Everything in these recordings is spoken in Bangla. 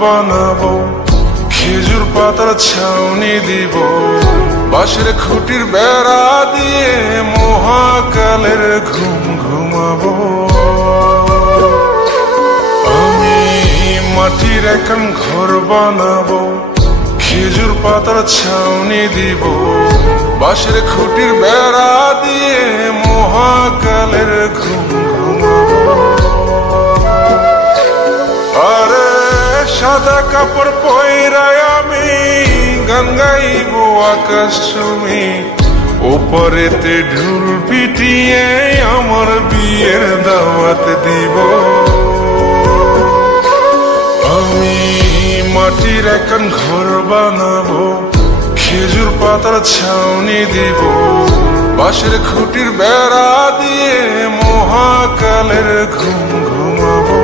বানাবো, খেজুর পাতার ছাউনি দিব, বাঁশের খুঁটির বেড়া দিয়ে মহাকালের ঘুম ঘুমাবো। আমি মাটির একখান ঘর বানাবো, খেজুর পাতার ছাউনি দিব, বাঁশের খুঁটির বেড়া দিয়ে মহাকালের ঘুম ঘুমাবো। আরে সাদা কাপড় পয়রায় আমি গান গাইব আকাশ চুমি, ওপরেতে ঢুল পিটিয়ে আমার বিয়ের দাওয়াত দিব। আমি মাটির একখান ঘর বানাবো, খেজুর পাতার ছাউনি দিব, বাঁশের খুঁটির বেড়া দিয়ে মহাকালের ঘুম ঘুমাবো।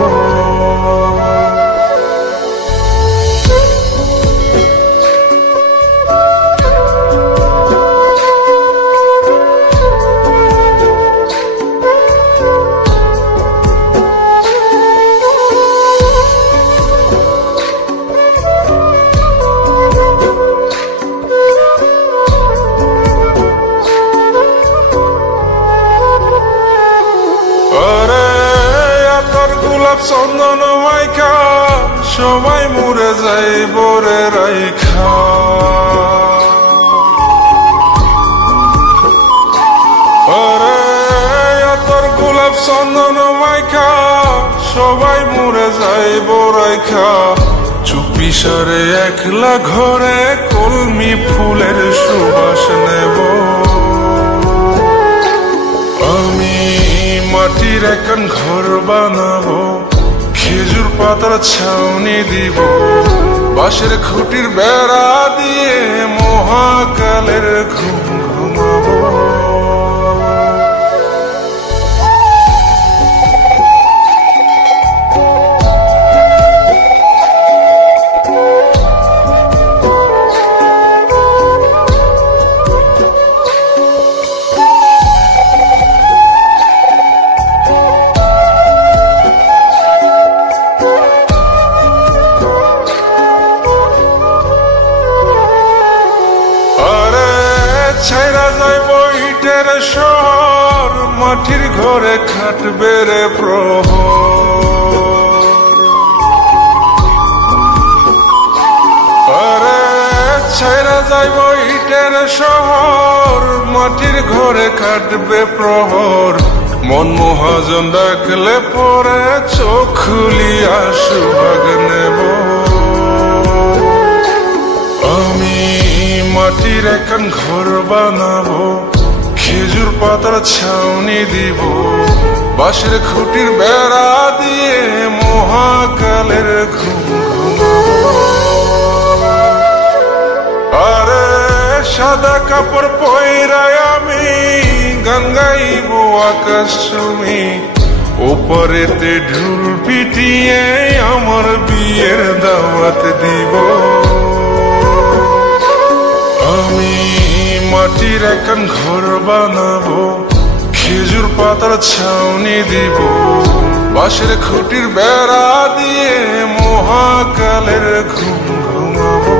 চন্দন মাইকা সবাই মরে যাই বরে রাইখা, আরে তোর গোলাপ চন্দন মাইকা সবাই মরে যাই বরাইখা, চুপি সারে একলা ঘরে কলমি ফুলের সুবাস নেব। আমি মাটির একখান ঘর বানাবো, খেজুর পাতার ছাউনি দিব, বাঁশের খুঁটির বেড়া দিয়ে মহাকালের ঘুম ঘুমাবো। ছাইরা যাইব ইটের শহর, মাটির ঘরে খাটবে রে প্রহর। আরে ছাইরা যাইব ইটের শহর, মাটির ঘরে খাটবে প্রহর। মন মহাজন ডাকলে পরে চোখ খুলিয়া সুভাগ নেব। আমি মাটির একখান ঘর বানাবো, খেজুর পাতার ছাউনি দিব, বাঁশের খুঁটির বেড়া দিয়ে মহাকালের ঘুম ঘুমাবো। আরে সাদা কাপড় পয়রায় আমি গান গাইব আকাশ চুমি, ওপরেতে ঢুল পিটিয়ে আমার বিয়ের দাওয়াত দিব। আমি মাটির একখান ঘর বানাবো, খেজুর পাতার ছাউনি দিব, বাঁশের খুঁটির বেড়া দিয়ে মহাকালের ঘুম ঘুমাবো।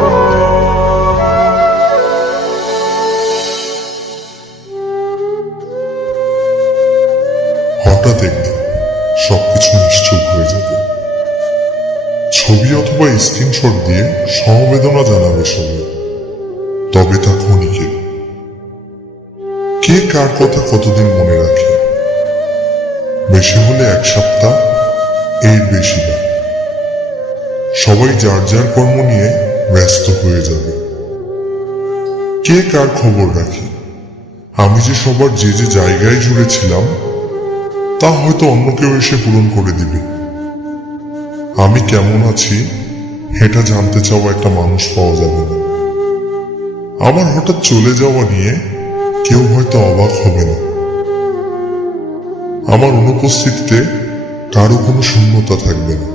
হঠাৎ একদিন সবকিছু নিশ্চুপ হয়ে যাবে। ছবি অথবা স্ক্রিনশট দিয়ে সমবেদনা জানাবে সবাই, তবে তা ক্ষণিকের। কে কার কথা কতদিন মনে রাখে? বেশি হলে এক সপ্তাহ, এর বেশি না। সবাই যার যার কর্ম নিয়ে ব্যস্ত হয়ে যাবে। কে কার খবর রাখে? আমি যে সবার যে যে জায়গায় জুড়েছিলাম তা হয়তো অন্য কেউ এসে পূরণ করে দিবে। আমি কেমন আছি এটা জানতে চাওয়া একটা মানুষ পাওয়া যাবে না। আমার হঠাৎ চলে যাওয়া নিয়ে কেউ হয়তো অবাক হবে না। আমার অনুপস্থিতিতে কারো কোনো শূন্যতা থাকবে না।